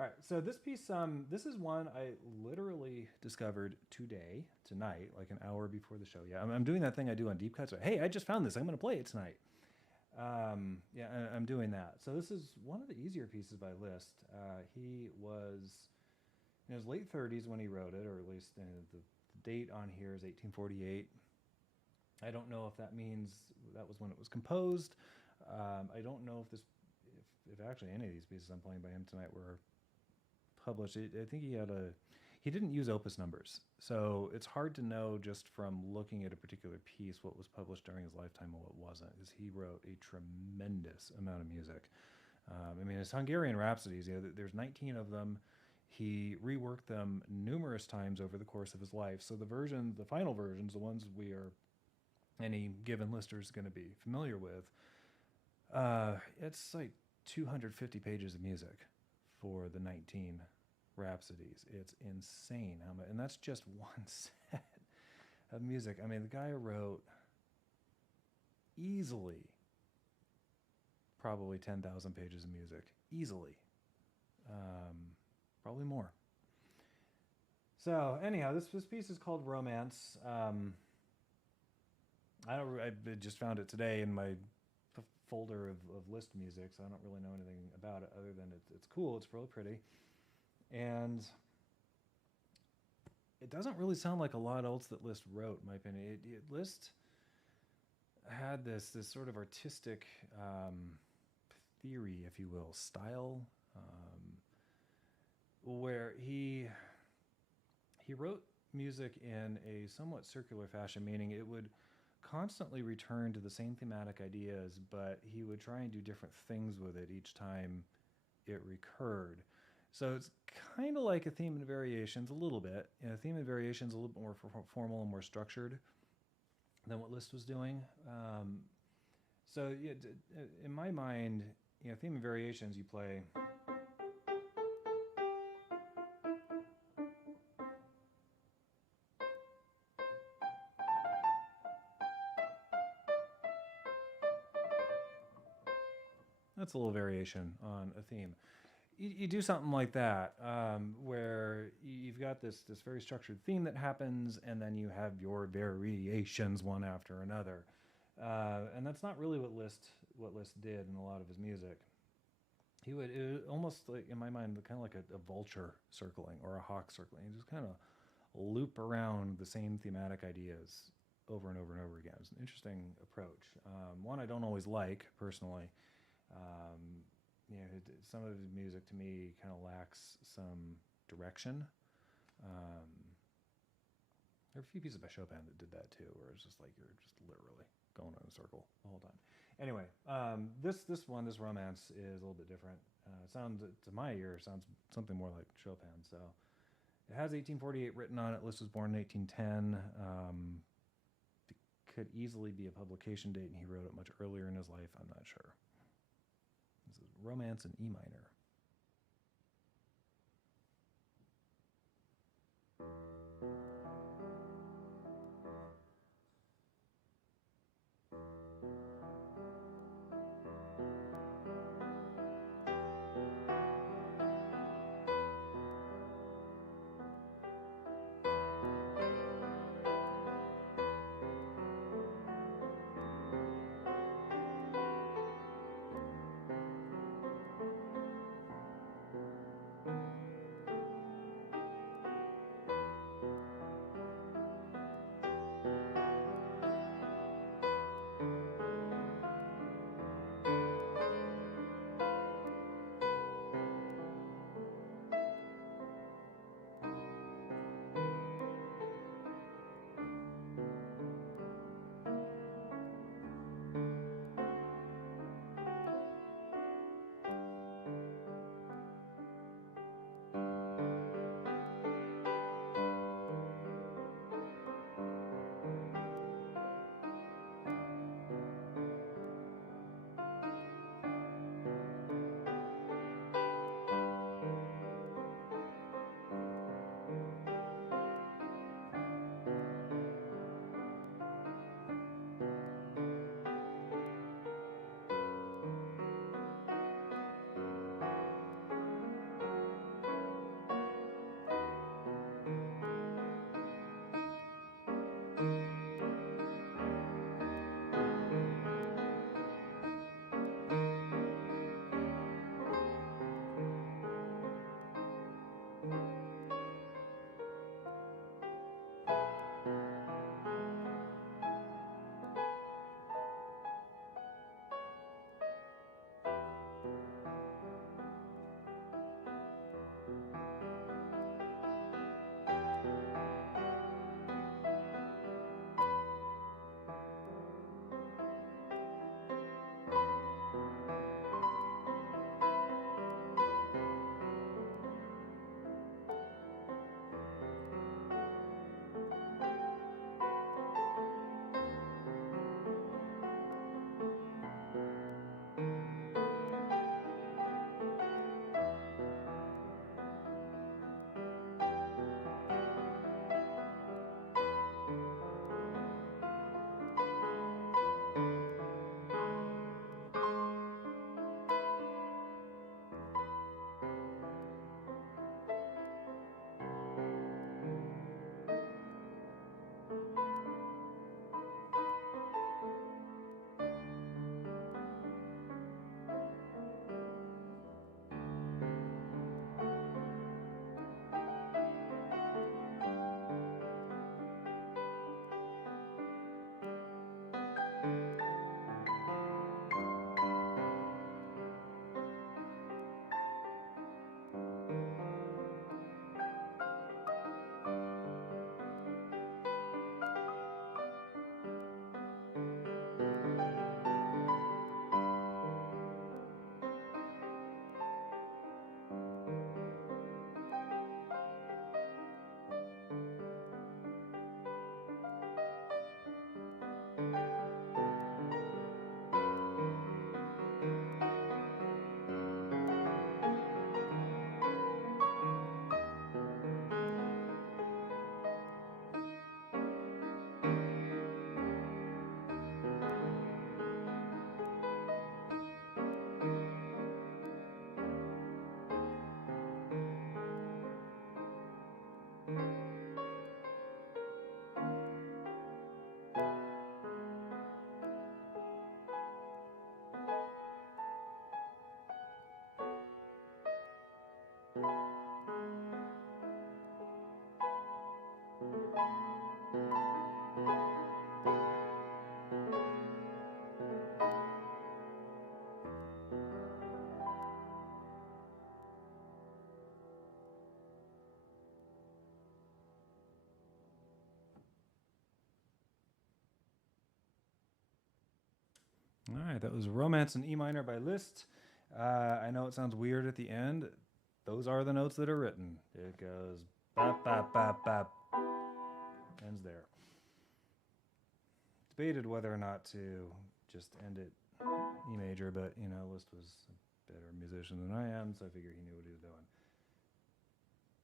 All right, so this piece, this is one I literally discovered tonight, like an hour before the show. Yeah, I'm doing that thing I do on deep cuts. Hey, I just found this. I'm going to play it tonight. Yeah, I'm doing that. So this is one of the easier pieces by Liszt. He was in his late 30s when he wrote it, or at least the date on here is 1848. I don't know if that means that was when it was composed. I don't know if actually any of these pieces I'm playing by him tonight were published. I think he didn't use opus numbers, so it's hard to know just from looking at a particular piece what was published during his lifetime and what wasn't, because he wrote a tremendous amount of music. I mean, his Hungarian Rhapsodies, there's 19 of them. He reworked them numerous times over the course of his life. So the final versions, the ones any given listener is going to be familiar with, it's like 250 pages of music for the 19 Rhapsodies. It's insane how much, and that's just one set of music. I mean, the guy wrote easily probably 10,000 pages of music, easily, probably more. So anyhow, this piece is called Romance. I just found it today in my folder of Liszt music, so I don't really know anything about it other than it's cool. It's really pretty, and it doesn't really sound like a lot else that Liszt wrote, in my opinion. Liszt had this sort of artistic theory, if you will, style, where he wrote music in a somewhat circular fashion, meaning it would constantly return to the same thematic ideas, but he would try and do different things with it each time it recurred. So it's kind of like a theme and variations, a little bit. Theme and variations a little bit more formal and more structured than what Liszt was doing. So yeah, in my mind, theme and variations you play. That's a little variation on a theme. You do something like that, where you've got this very structured theme that happens, and then you have your variations one after another, and that's not really what Liszt did in a lot of his music. He would almost, like, in my mind, kind of like a vulture circling or a hawk circling. He just kind of loop around the same thematic ideas over and over and over again. It's an interesting approach. One I don't always like personally. Um, some of his music to me kind of lacks some direction. There are a few pieces by Chopin that did that too, where it's just like you're just literally going in a circle the whole time. Anyway, this Romance, is a little bit different. It sounds, to my ear, sounds something more like Chopin. So it has 1848 written on it. Liszt was born in 1810. It could easily be a publication date, and he wrote it much earlier in his life. I'm not sure. This is Romance in E minor. All right, that was Romance in E minor by Liszt. I know it sounds weird at the end. Those are the notes that are written. It goes bap, bap, bap, bap. Ends there. Debated whether or not to just end it E major, but, Liszt was a better musician than I am, so I figured he knew what he was doing.